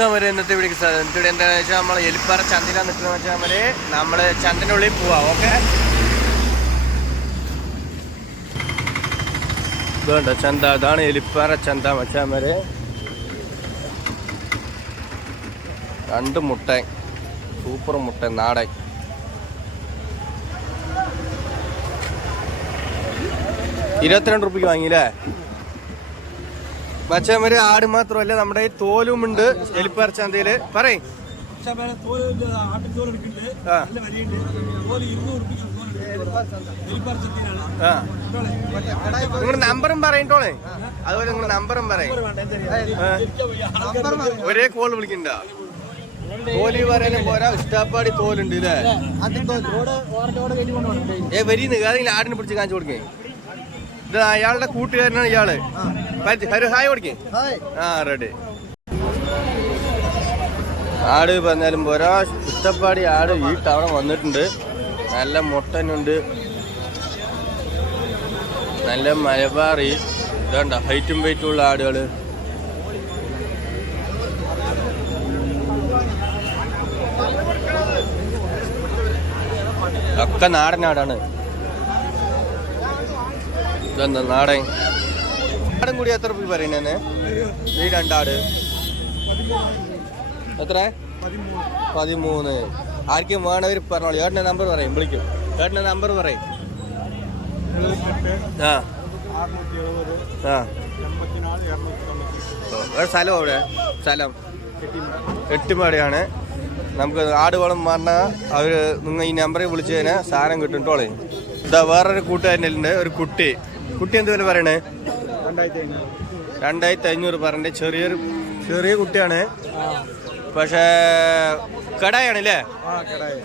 മച്ചാമരെ ഇന്നത്തെ ഇവിടെ എന്താണെന്ന് വെച്ചാൽ നമ്മൾ എലിപ്പാറ ചന്തയിലാണ് നിൽക്കുന്നത് മച്ചാമരെ. നമ്മൾ ചന്തൻ്റെ ഉള്ളിൽ പോവാം. ഓക്കെ, ഇതുണ്ട് ചന്ത. അതാണ് എലിപ്പാറ ചന്ത മച്ചാമരെ. 2 മുട്ട, സൂപ്പർ മുട്ട, നാടൻ. ₹22 വാങ്ങിയില്ലേ മച്ചാമര്? ആട് മാത്രമല്ല, നമ്മുടെ തോലും ഉണ്ട് എലിപ്പാറ ചന്തയില്. പറയും നിങ്ങളുടെ നമ്പറും പറയണ്ടോളെ. അതുപോലെ നിങ്ങളുടെ നമ്പറും പറയും. ഒരേ കോൾ വിളിക്കണ്ട. തോല് പറയാനും പോരാ, ഇഷ്ടാപ്പാടി തോലുണ്ട് ഇല്ലേ? വരീന്ന് ഏതെങ്കിലും ആടിനെ പിടിച്ച് കാണിച്ചു കൊടുക്കേ. ഇത് അയാളുടെ കൂട്ടുകാരനാണ് ഇയാള്. ഹായ് കൊടുക്കേ. ആ, റെഡി. ആട് പറഞ്ഞാലും പോരാ, ഇഷ്ടപ്പാടി ആട് ഈ തവണ വന്നിട്ടുണ്ട്. നല്ല മുട്ടനുണ്ട്, നല്ല മലബാറി. ഇതാണ്ട ഹൈറ്റും വെയിറ്റും ഉള്ള ആടുകള്. ഒക്കെ നാടൻ ആടാണ്. ഇതെന്താ നാടൻ ആടും കൂടി എത്ര രൂപ പറയുന്നേ? ഈ 2 ആട് എത്ര? 13. ആർക്കും വേണവർ പറഞ്ഞോളൂ. ഏട്ടൻ്റെ നമ്പർ പറയും, വിളിക്കും. ഏട്ടൻ്റെ നമ്പർ പറയും. ആ ആ, സ്ഥലം എവിടെ? സ്ഥലം എട്ടുമാടിയാണ്. നമുക്ക് ആട് വേണം പറഞ്ഞാൽ അവർ നിങ്ങൾ ഈ നമ്പറിൽ വിളിച്ചു കഴിഞ്ഞാൽ സാധനം കിട്ടും ടോളെ. ഇതാ വേറൊരു കൂട്ടുകാരൻ്റെ ഉണ്ട്, ഒരു കുട്ടി. കുട്ടി എന്ത് വില പറയണേ? 2500 പറഞ്ഞ. ചെറിയ കുട്ടിയാണ്, പക്ഷേ കടായാണല്ലേ?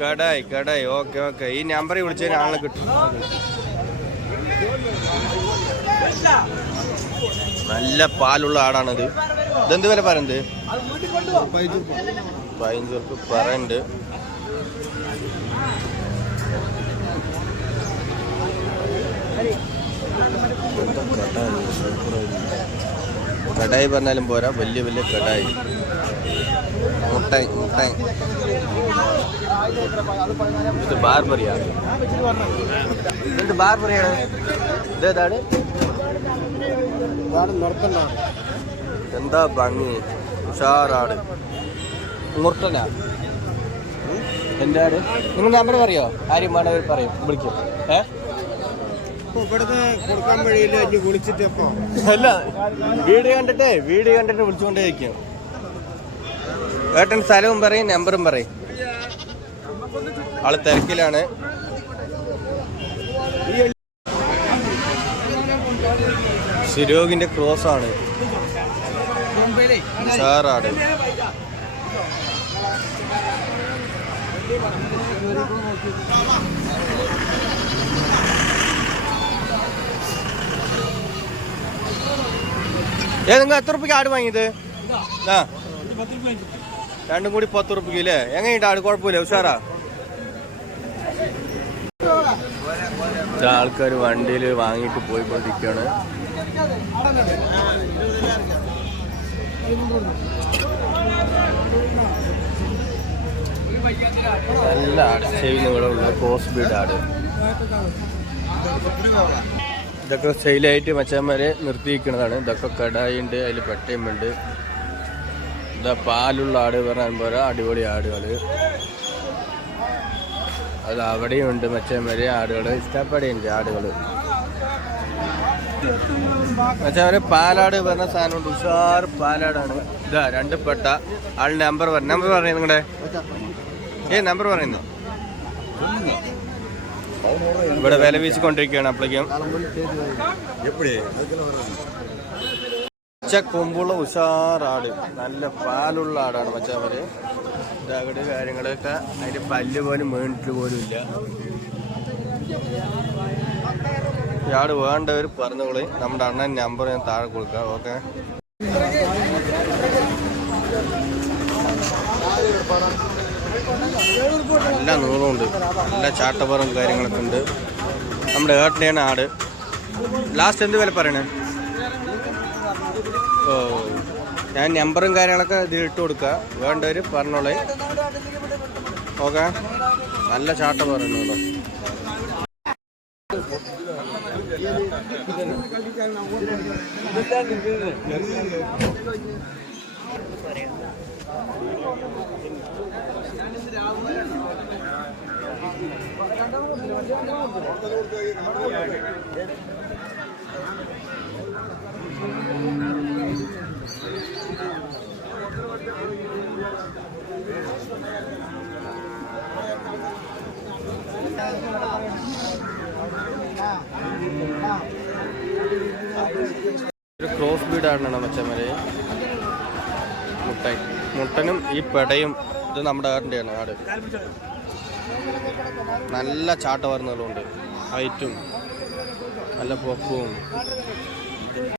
കടായി. ഓക്കെ. ഈ നമ്പറിൽ വിളിച്ചു കഴിഞ്ഞാൽ ആളെ കിട്ടും. നല്ല പാലുള്ള ആടാണത്. ഇതെന്ത് വില പറയുന്നത്? 15 പറയുന്നുണ്ട്. കടായി പറഞ്ഞാലും പോരാ, വലിയ കടായി. മുട്ടായി. ഇത് ബാർബറിയാണ്. ഇത് ബാർബറിയാണ്. ഇതേതാണ്? എന്താ ഭംഗി, ഉഷാറാട്. മുർട്ടനാ എൻ്റെ ആട്. നിങ്ങൾ നമ്പർ പറയോ? ആരും വേണ്ടവർ പറയും, വിളിക്കും. അല്ല, വീഡിയോ കണ്ടിട്ട് വിളിച്ചുകൊണ്ടേയിരിക്കും. ഏട്ടൻ സ്ഥലവും പറയും, നമ്പറും പറയും. ആള് തിരക്കിലാണ്. സിരോഗിന്റെ ക്രോസ് ആണ്. ഉഷാറാട്. നിങ്ങൾ എത്ര രൂപയ്ക്ക് ആട് വാങ്ങിയത്? ആ, 2 കൂടി 10 രൂപയ്ക്ക് അല്ലേ? എങ്ങനെയുണ്ട് ആട്? കുഴപ്പമില്ല, ഉഷാറാ. ആൾക്കാർ വണ്ടിയിൽ വാങ്ങിയിട്ട് പോയിക്കൊണ്ടിരിക്കുകയാണ്. നല്ല ആട് ചെയ്യുന്ന ഉള്ള ക്രോസ് ബ്രീഡ് ആട്. ഇതൊക്കെ സെയിലായിട്ട് മച്ചാന്മാരെ നിർത്തിയിരിക്കുന്നതാണ്. ഇതൊക്കെ കടായി ഉണ്ട്, അതിൽ പെട്ടയുമുണ്ട്. ഇതാ പാലുള്ള ആട് പറയാൻ പോരാ, അടിപൊളി ആടുകൾ. അത് അവിടെയും ഉണ്ട് മച്ചാന്മാരെ ആടുകൾ. ഇഷ്ടപ്പെടുന്നുണ്ട് ആടുകൾ. മച്ചാന്മാരെ പാലാട് പറഞ്ഞ സാധനമുണ്ട്, ഉഷാർ പാലാടാണ്. ഇതാ 2 പെട്ട. ആളുടെ നമ്പർ പറയുന്നത് നിങ്ങളുടെ നമ്പർ പറയുന്നു. ഇവിടെ വില വീശിക്കൊണ്ടിരിക്കുകയാണ്. അപ്പോഴേക്കും കൊമ്പുള്ള ഉഷാറാട്, നല്ല പാലുള്ള ആടാണ് മച്ചാവര്. ഇതകട് കാര്യങ്ങളൊക്കെ അതിന്റെ പല്ല് പോലും മേണിട്ട് പോലും ഇല്ല. ഇയാട് വേണ്ടവർ പറഞ്ഞോളി. നമ്മുടെ അണ്ണൻ നമ്പർ ഞാൻ താഴെ കൊടുക്കാം. ഓക്കെ, നല്ല നീളമുണ്ട്, നല്ല ചാട്ടപ്പുറം കാര്യങ്ങളൊക്കെ ഉണ്ട്. നമ്മുടെ ഏട്ടനെയാണ് ആട്. ലാസ്റ്റ് എന്ത് വില പറയണേ? ഓ, ഞാൻ നമ്പറും കാര്യങ്ങളൊക്കെ ഇതിൽ ഇട്ട് കൊടുക്കുക, വേണ്ടവർ പറഞ്ഞോളേ. ഓക്കെ, നല്ല ചാട്ട പറയുന്നുണ്ടോ. ഒരു ക്രോസ് ബീഡാണ് മച്ചന്മാരെ. മുട്ടനും ഈ പെടയും ഇത് നമ്മുടെ ആടിൻ്റെയാണ്. ആട് നല്ല ചാട്ട വരുന്നതുകൊണ്ട് ഹൈറ്റും നല്ല പൊക്കവും